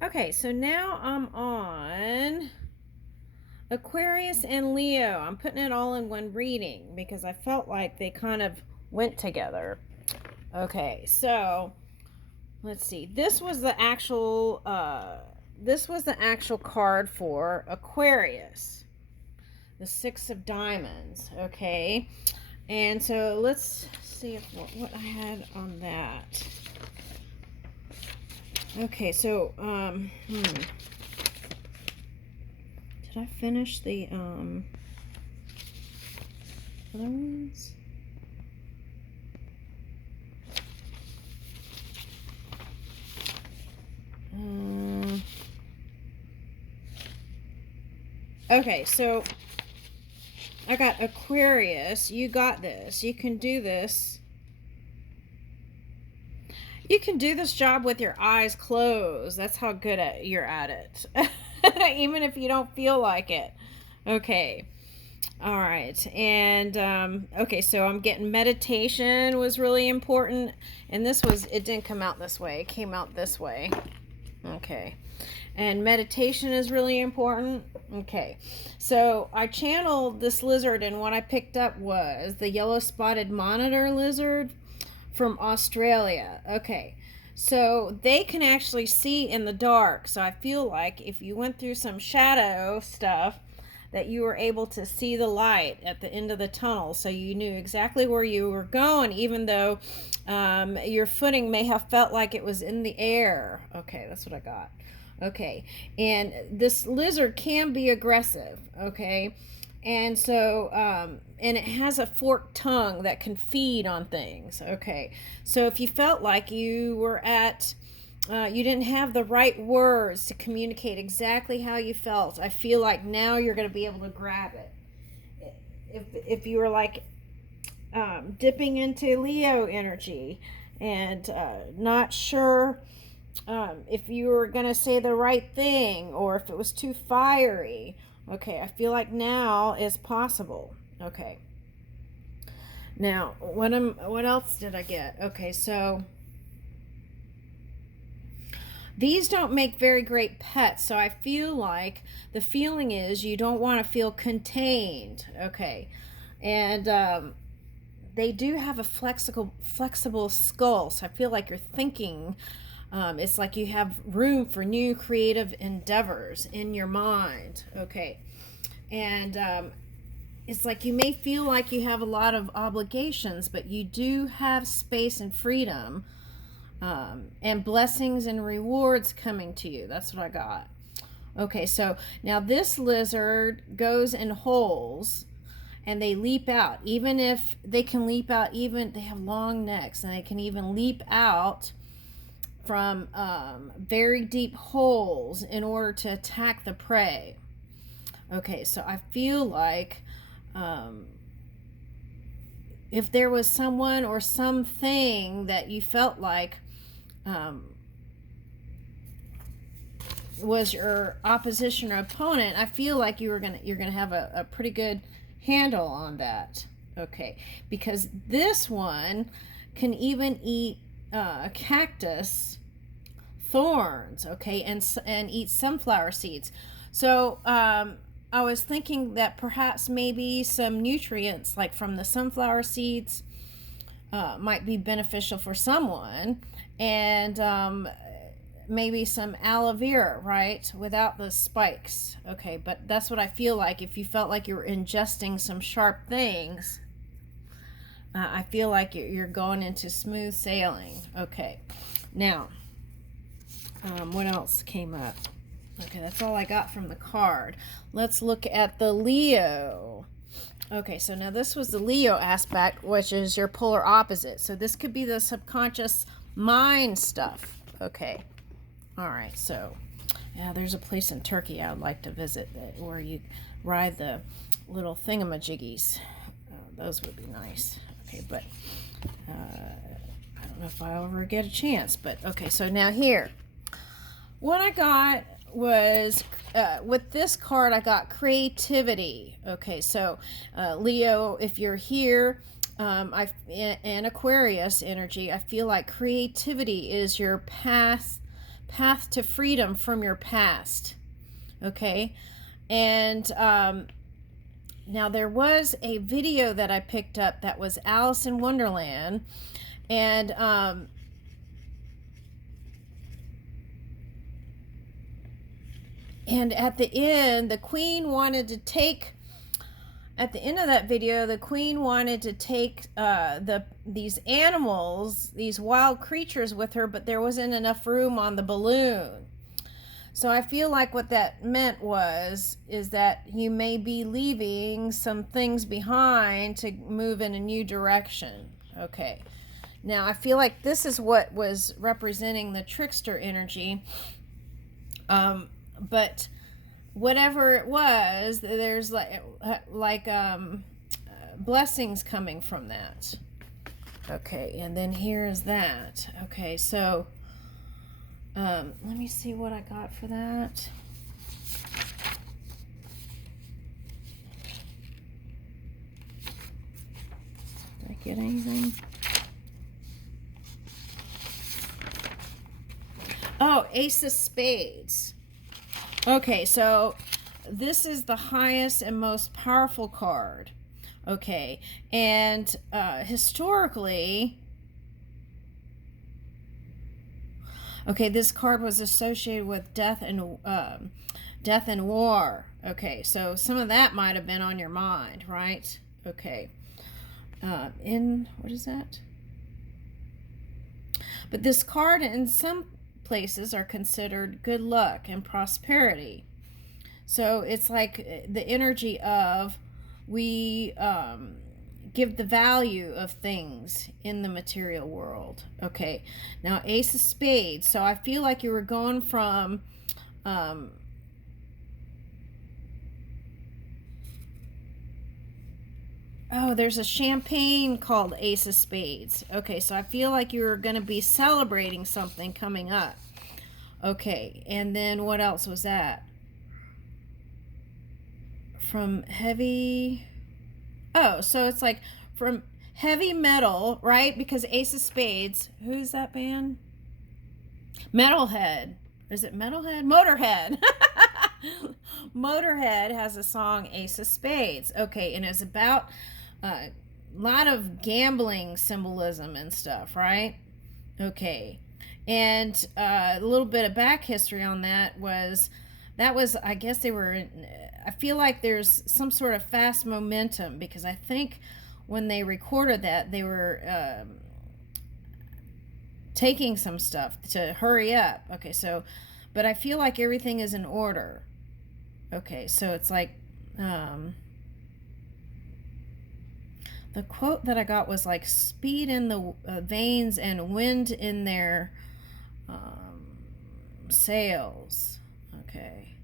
Okay, so now I'm on Aquarius and Leo. I'm putting it all in one reading because I felt like they kind of went together. Okay, so let's see. This was the actual card for Aquarius. The 6 of Diamonds. Okay. And so let's see if what I had on that. Okay, so did I finish the other ones? Okay, so I got Aquarius. You got this. You can do this. You can do this job with your eyes closed. That's how good you're at it. Even if you don't feel like it. Okay. All right. And okay, so I'm getting meditation was really important. And it didn't come out this way. It came out this way. Okay. And meditation is really important. Okay. So I channeled this lizard, and what I picked up was the yellow spotted monitor lizard from Australia. Okay. So they can actually see in the dark. So I feel like if you went through some shadow stuff, that you were able to see the light at the end of the tunnel, so you knew exactly where you were going, even though your footing may have felt like it was in the air. Okay, that's what I got. Okay, and this lizard can be aggressive. Okay, and so and it has a forked tongue that can feed on things. Okay, so if you felt like you were at you didn't have the right words to communicate exactly how you felt, I feel like now you're going to be able to grab it. If you were like dipping into Leo energy and not sure if you were going to say the right thing or if it was too fiery, okay, I feel like now is possible. Okay. Now, what else did I get? Okay, so these don't make very great pets, so I feel like the feeling is you don't want to feel contained. Okay, and they do have a flexible skull, so I feel like you're thinking. It's like you have room for new creative endeavors in your mind. Okay, and it's like you may feel like you have a lot of obligations, but you do have space and freedom, and blessings and rewards coming to you. That's what I got. Okay, so now this lizard goes in holes and they leap out. Even if they can leap out, even they have long necks and they can even leap out from very deep holes in order to attack the prey. Okay, so I feel like if there was someone or something that you felt like was your opposition or opponent, I feel like you're gonna have a pretty good handle on that. Okay, because this one can even eat cactus thorns. Okay, and eat sunflower seeds. So I was thinking that perhaps maybe some nutrients like from the sunflower seeds might be beneficial for someone, and maybe some aloe vera, right, without the spikes. Okay, but that's what I feel like. If you felt like you were ingesting some sharp things, I feel like you're going into smooth sailing. Okay, now what else came up? Okay, that's all I got from the card. Let's look at the Leo. Okay, so now this was the Leo aspect, which is your polar opposite. So this could be the subconscious mind stuff. Okay. All right, so yeah, there's a place in Turkey I would like to visit where you ride the little thingamajiggies. Those would be nice. Okay, but I don't know if I'll ever get a chance. But okay, so now here, what I got was with this card, I got creativity. Okay, so Leo, if you're here, and Aquarius energy, I feel like creativity is your path to freedom from your past. Okay. And now there was a video that I picked up that was Alice in Wonderland. And at the end, the queen wanted to take, at the end of that video, the queen wanted to take these animals, these wild creatures with her, but there wasn't enough room on the balloon. So I feel like what that meant is that you may be leaving some things behind to move in a new direction. Okay. Now I feel like this is what was representing the trickster energy. But whatever it was, there's like blessings coming from that. Okay, and then here is that. Okay, so let me see what I got for that. Did I get anything? Oh, Ace of Spades. Okay, so this is the highest and most powerful card. Okay, and historically, okay, this card was associated with death and war. Okay, so some of that might have been on your mind, right? Okay, what is that? But this card in some places are considered good luck and prosperity. So it's like the energy of we give the value of things in the material world. Okay, now Ace of Spades. So I feel like you were going from oh, there's a champagne called Ace of Spades. Okay, so I feel like you're going to be celebrating something coming up. Okay, and then what else was that? From heavy... Oh, so it's like from heavy metal, right? Because Ace of Spades... Who's that band? Metalhead. Is it Metalhead? Motorhead. Motorhead has a song, Ace of Spades. Okay, and it's about... a lot of gambling symbolism and stuff, right? Okay, and a little bit of back history on that was I guess they were I feel like there's some sort of fast momentum, because I think when they recorded that they were taking some stuff to hurry up. Okay, so but I feel like everything is in order. Okay, so it's like the quote that I got was like speed in the veins and wind in their sails. Okay.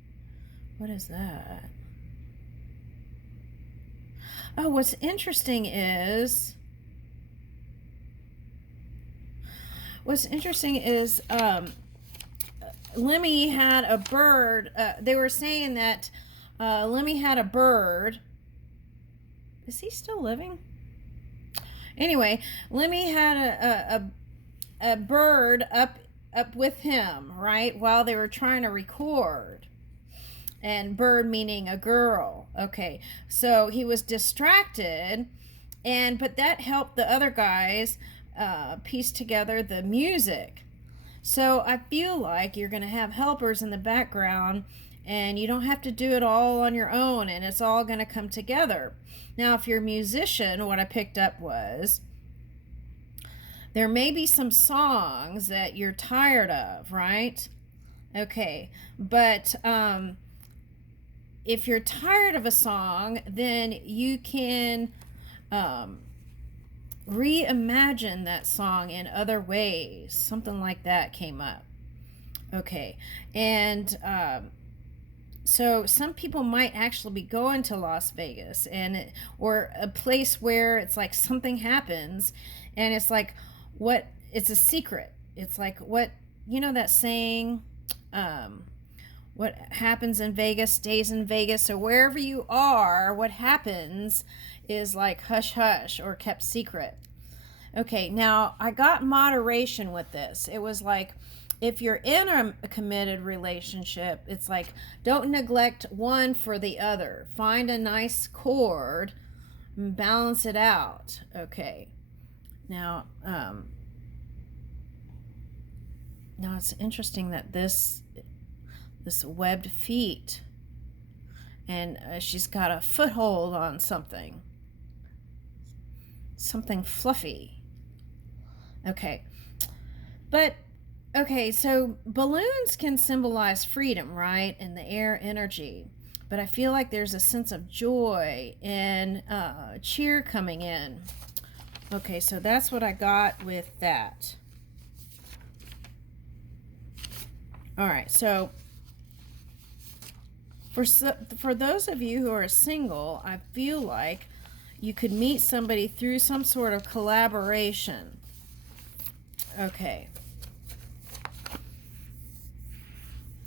What is that? Oh, what's interesting is Lemmy had a bird. They were saying that Lemmy had a bird. Is he still living? Anyway, Lemmy had a bird up with him, right, while they were trying to record. And bird meaning a girl. Okay, so he was distracted, but that helped the other guys piece together the music. So I feel like you're going to have helpers in the background, and you don't have to do it all on your own, and it's all going to come together. Now, if you're a musician, what I picked up was there may be some songs that you're tired of, right? Okay, but if you're tired of a song, then you can reimagine that song in other ways. Something like that came up. Okay, and so some people might actually be going to Las Vegas, or a place where it's like something happens, and it's like it's a secret. It's like that saying, what happens in Vegas stays in Vegas. So wherever you are, what happens is like hush hush or kept secret. Okay, now I got moderation with this. It was like if you're in a committed relationship, it's like, don't neglect one for the other. Find a nice chord and balance it out. Okay. Now it's interesting that this webbed feet, and she's got a foothold on something fluffy. Okay. But okay, so balloons can symbolize freedom, right? And the air energy. But I feel like there's a sense of joy and cheer coming in. Okay, so that's what I got with that. All right, so for those of you who are single, I feel like you could meet somebody through some sort of collaboration. Okay.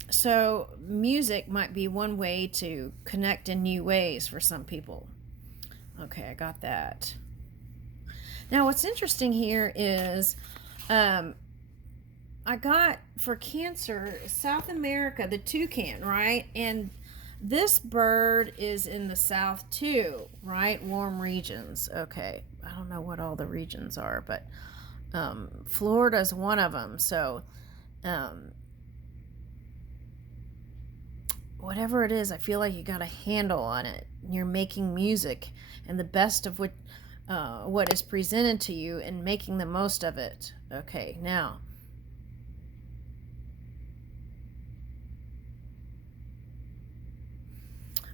So music might be one way to connect in new ways for some people. Okay, I got that. Now what's interesting here is I got for Cancer, South America, the toucan, right? And this bird is in the south too, right? Warm regions. Okay, I don't know what all the regions are, but Florida's one of them. So whatever it is, I feel like you got a handle on it. You're making music and the best of what is presented to you and making the most of it. Okay, now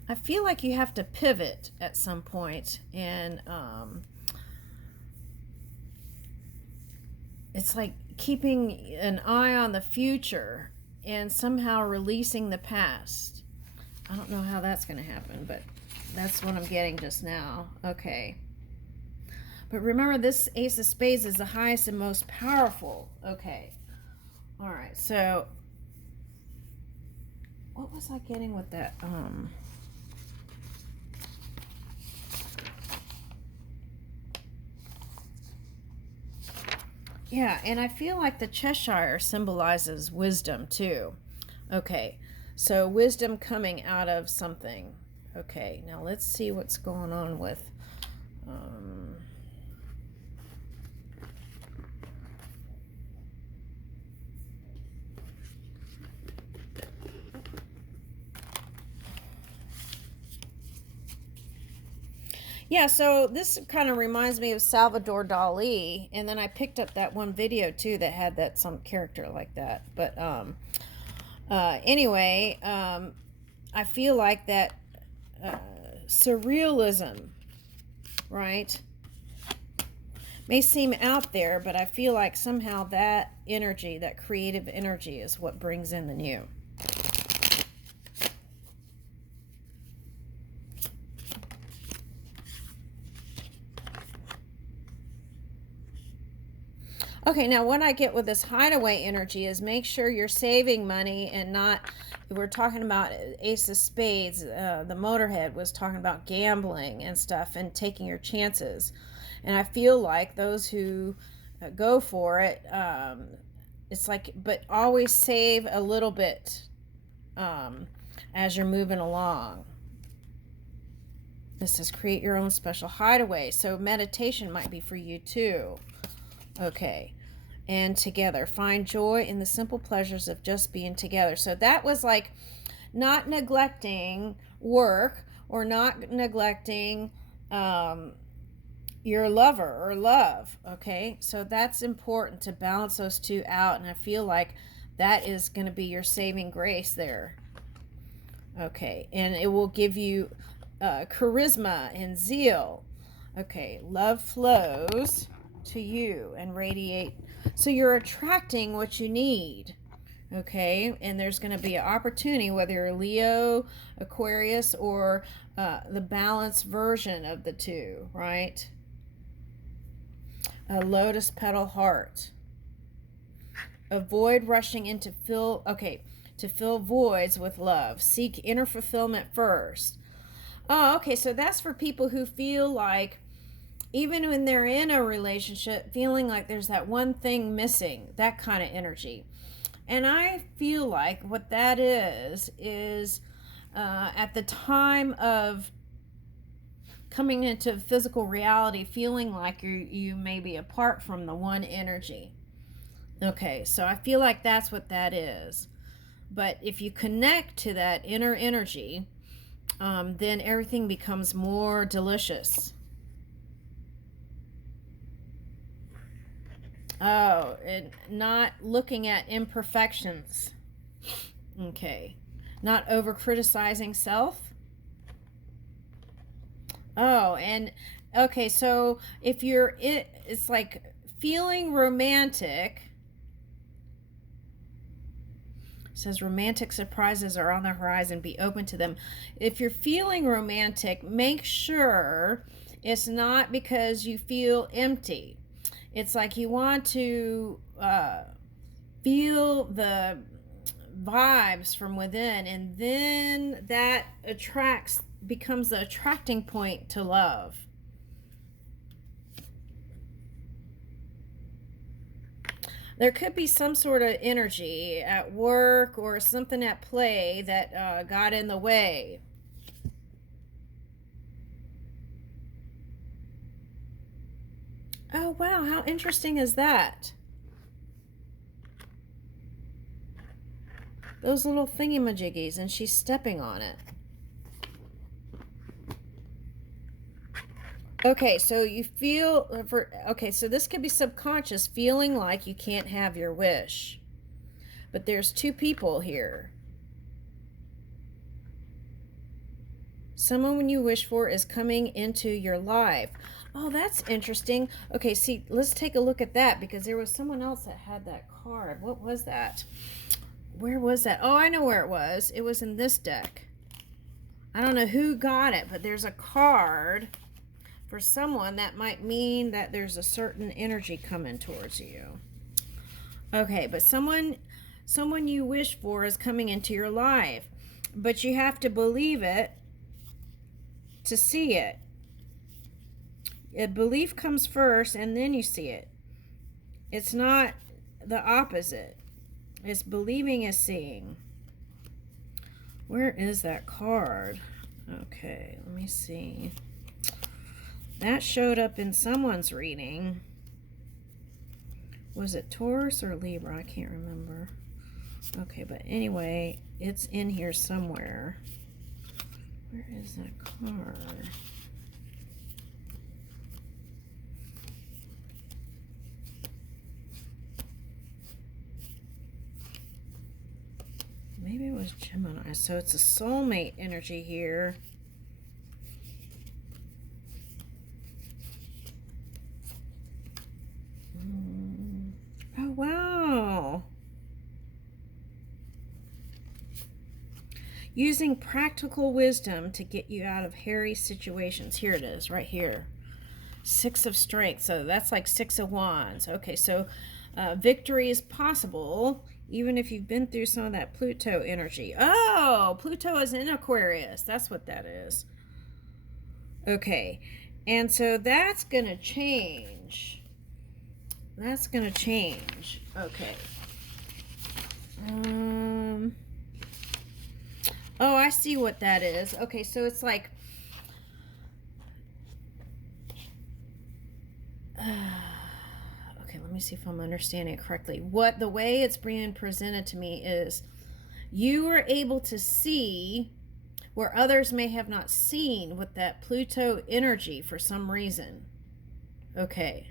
I feel like you have to pivot at some point, and it's like keeping an eye on the future and somehow releasing the past. I don't know how that's going to happen, but that's what I'm getting just now. Okay. But remember, this Ace of Spades is the highest and most powerful. Okay. All right. So what was I getting with that? Yeah, and I feel like the Cheshire symbolizes wisdom too. Okay, so wisdom coming out of something. Okay, now let's see what's going on with yeah, so this kind of reminds me of Salvador Dali, and then I picked up that one video too that had that some character like that. But anyway, I feel like that surrealism, right, may seem out there, but I feel like somehow that energy, that creative energy, is what brings in the new. Okay, now what I get with this hideaway energy is make sure you're saving money and not, we're talking about Ace of Spades, the Motorhead was talking about gambling and stuff and taking your chances. And I feel like those who go for it, it's like, but always save a little bit as you're moving along. This says create your own special hideaway. So meditation might be for you too. Okay. And together. Find joy in the simple pleasures of just being together. So that was like not neglecting work or not neglecting your lover or love. Okay. So that's important to balance those two out. And I feel like that is going to be your saving grace there. Okay. And it will give you charisma and zeal. Okay. Love flows to you and radiate. So you're attracting what you need. Okay. And there's going to be an opportunity, whether you're Leo, Aquarius, or the balanced version of the two, right? A lotus petal heart. Avoid rushing in to fill voids with love. Seek inner fulfillment first. Oh, okay. So that's for people who feel like, even when they're in a relationship, feeling like there's that one thing missing, that kind of energy. And I feel like what that is at the time of coming into physical reality, feeling like you may be apart from the one energy. Okay, so I feel like that's what that is. But if you connect to that inner energy, then everything becomes more delicious. Oh, and not looking at imperfections. Okay. Not over criticizing self. Oh, and okay, so if it's like feeling romantic. It says romantic surprises are on the horizon. Be open to them. If you're feeling romantic, make sure it's not because you feel empty. It's like you want to feel the vibes from within, and then that becomes the attracting point to love. There could be some sort of energy at work or something at play that got in the way. Oh, wow. How interesting is that? Those little thingamajiggies, and she's stepping on it. Okay, so you feel okay, so this could be subconscious, feeling like you can't have your wish. But there's two people here. Someone you wish for is coming into your life. Oh, that's interesting. Okay, see, let's take a look at that, because there was someone else that had that card. What was that? Where was that? Oh, I know where it was. It was in this deck. I don't know who got it, but there's a card for someone that might mean that there's a certain energy coming towards you. Okay, but someone you wish for is coming into your life, but you have to believe it to see it. Belief comes first, and then you see it. It's not the opposite. It's believing is seeing. Where is that card? Okay, let me see. That showed up in someone's reading. Was it Taurus or Libra? I can't remember. Okay, but anyway, it's in here somewhere. Where is that card? Maybe it was Gemini. So it's a soulmate energy here. Oh, wow. Using practical wisdom to get you out of hairy situations. Here it is, right here. 6 of Strength. So that's like 6 of Wands. Okay, so victory is possible even if you've been through some of that Pluto energy. Oh, Pluto is in Aquarius. That's what that is. Okay, and so that's going to change. That's going to change. Okay. Oh, I see what that is. Okay, so it's like... okay, let me see if I'm understanding it correctly. The way it's being presented to me is you were able to see where others may have not seen with that Pluto energy for some reason. Okay.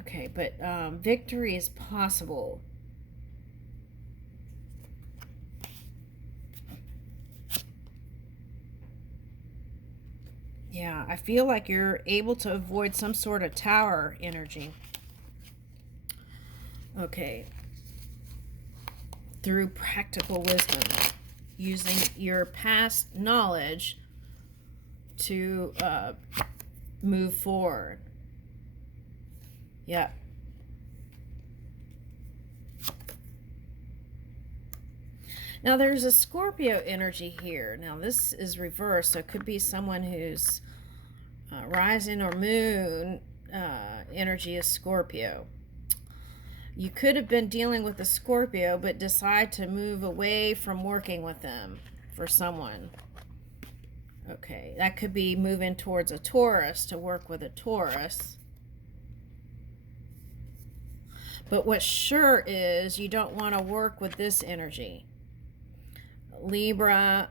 Okay, but victory is possible. Yeah, I feel like you're able to avoid some sort of tower energy. Okay. Through practical wisdom, using your past knowledge to move forward. Yeah. Now there's a Scorpio energy here. Now this is reversed, so it could be someone who's rising or moon energy is Scorpio. You could have been dealing with a Scorpio, but decide to move away from working with them for someone. Okay, that could be moving towards a Taurus to work with a Taurus. But what sure is you don't want to work with this energy. Libra,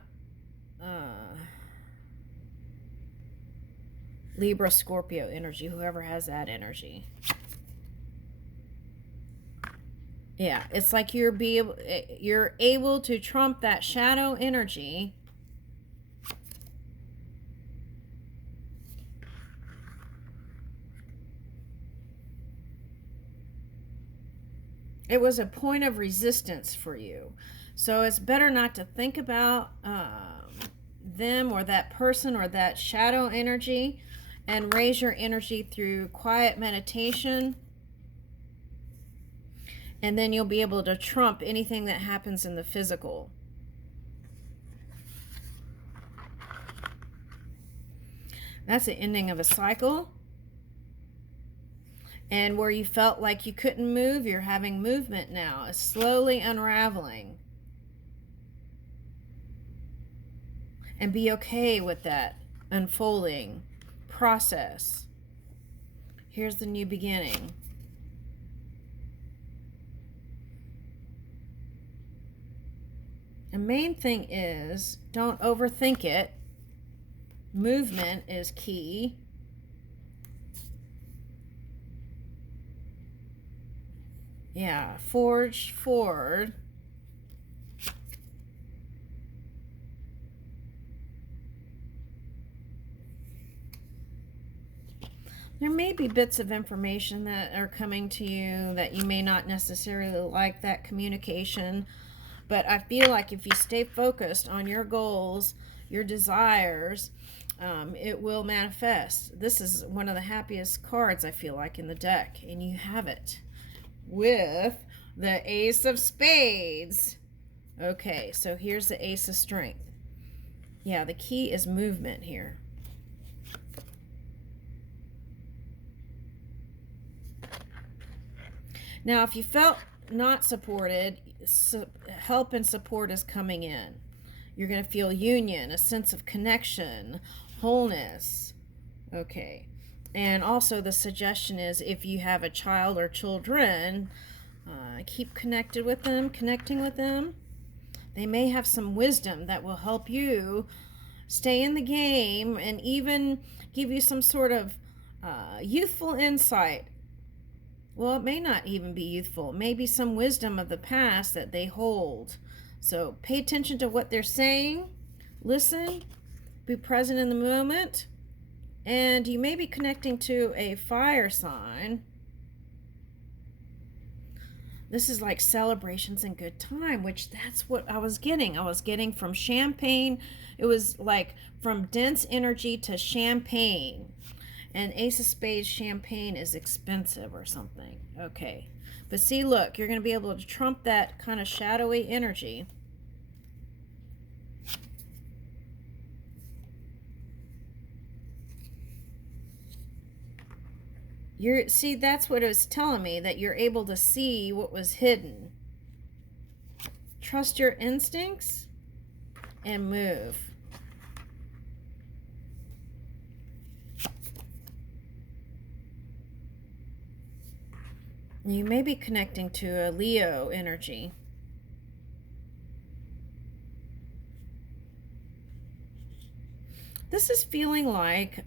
Scorpio energy, whoever has that energy. Yeah, it's like you're able to trump that shadow energy. It was a point of resistance for you. So it's better not to think about them or that person or that shadow energy, and raise your energy through quiet meditation. And then you'll be able to trump anything that happens in the physical. That's the ending of a cycle. And where you felt like you couldn't move, you're having movement now. It's slowly unraveling. And be okay with that unfolding process. Here's the new beginning. The main thing is, don't overthink it. Movement is key. Yeah, forge forward. There may be bits of information that are coming to you that you may not necessarily like that communication, but I feel like if you stay focused on your goals, your desires, it will manifest. This is one of the happiest cards I feel like in the deck, and you have it with the Ace of Spades. Okay, so here's the Ace of Strength. Yeah, the key is movement here. Now, if you felt not supported, help and support is coming in. You're going to feel union, a sense of connection, wholeness. Okay. And also the suggestion is, if you have a child or children, keep connecting with them. They may have some wisdom that will help you stay in the game and even give you some sort of youthful insight. Well, it may not even be youthful. It may be some wisdom of the past that they hold. So pay attention to what they're saying. Listen. Be present in the moment. And you may be connecting to a fire sign. This is like celebrations and good time, which that's what I was getting. I was getting from champagne. It was like from dense energy to champagne. And Ace of Spades champagne is expensive or something. Okay. But see, look, you're going to be able to trump that kind of shadowy energy. See, that's what it was telling me, that you're able to see what was hidden. Trust your instincts and move. You may be connecting to a Leo energy. This is feeling like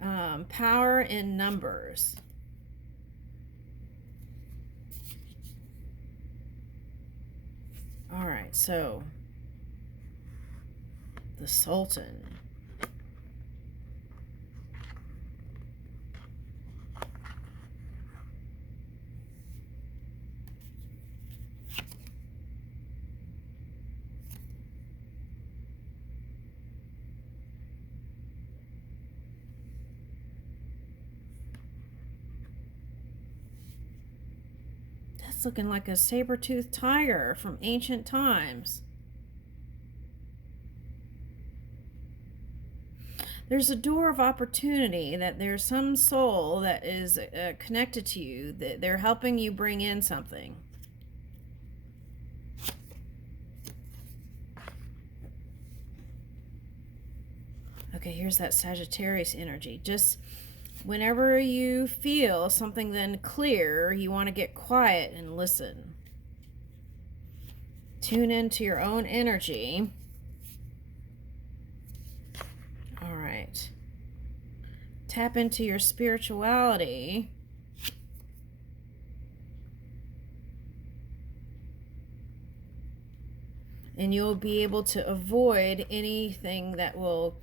power in numbers. All right, so the Sultan. That's looking like a saber-toothed tiger from ancient times. there's a door of opportunity, that there's some soul that is connected to you, that they're helping you bring in something. Okay, here's that Sagittarius energy. Just whenever you feel something then clear, you want to get quiet and listen. Tune into your own energy. All right. Tap into your spirituality. And you'll be able to avoid anything that will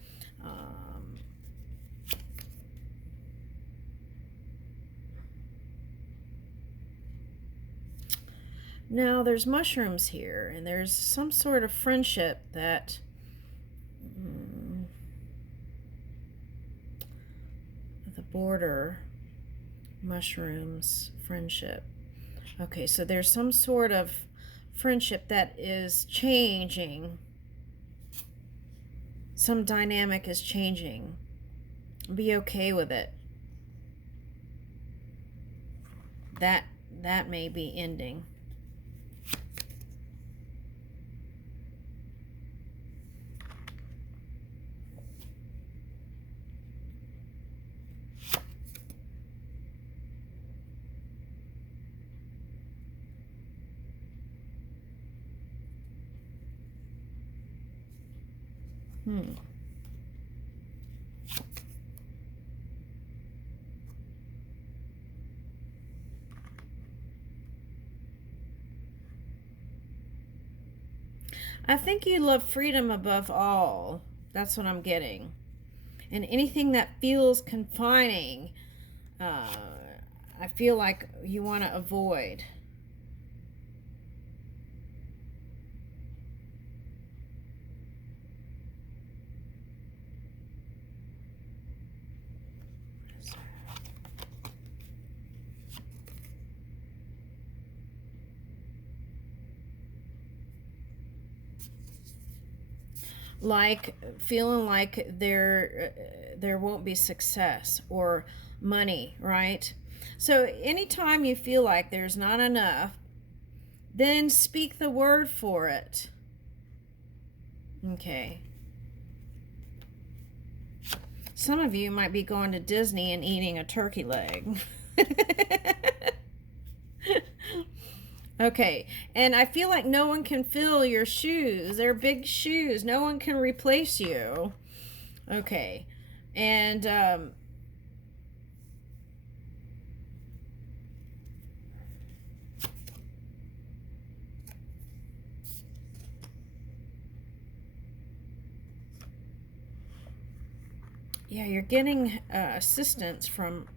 now there's mushrooms here, and there's some sort of friendship that the border mushrooms friendship. Okay, so there's some sort of friendship that is changing. Some dynamic is changing. Be okay with it. That may be ending. I think you love freedom above all. That's what I'm getting. And anything that feels confining, I feel like you want to avoid. Like feeling like there won't be success or money, right? So anytime you feel like there's not enough, then speak the word for it. Okay. Some of you might be going to Disney and eating a turkey leg. Okay, and I feel like no one can fill your shoes. They're big shoes. No one can replace you. Okay, and yeah, you're getting assistance from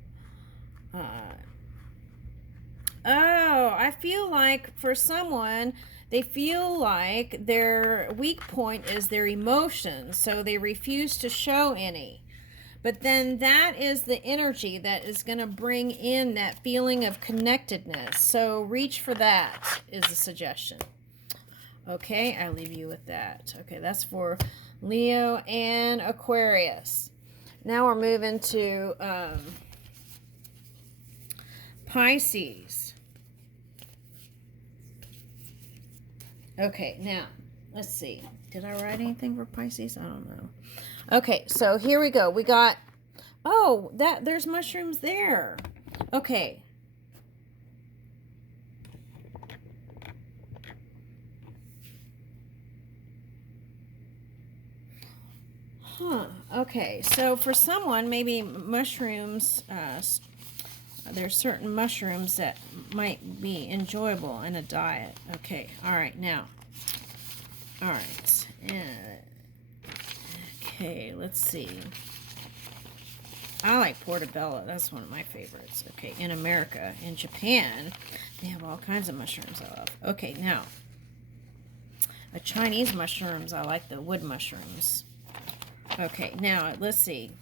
oh, I feel like for someone, they feel like their weak point is their emotions, so they refuse to show any. But then that is the energy that is going to bring in that feeling of connectedness. So reach for that is a suggestion. Okay, I leave you with that. Okay, that's for Leo and Aquarius. Now we're moving to Pisces. Okay, now, let's see. Did I write anything for Pisces? I don't know. Okay, so here we go. We got, oh, there's mushrooms there. Okay. Huh. Okay, so for someone, maybe mushrooms, there's certain mushrooms that might be enjoyable in a diet. Okay, all right, now. All right. Okay, let's see. I like portobello. That's one of my favorites. Okay, in America. In Japan, they have all kinds of mushrooms I love. Okay, now. Chinese mushrooms, I like the wood mushrooms. Okay, now, let's see.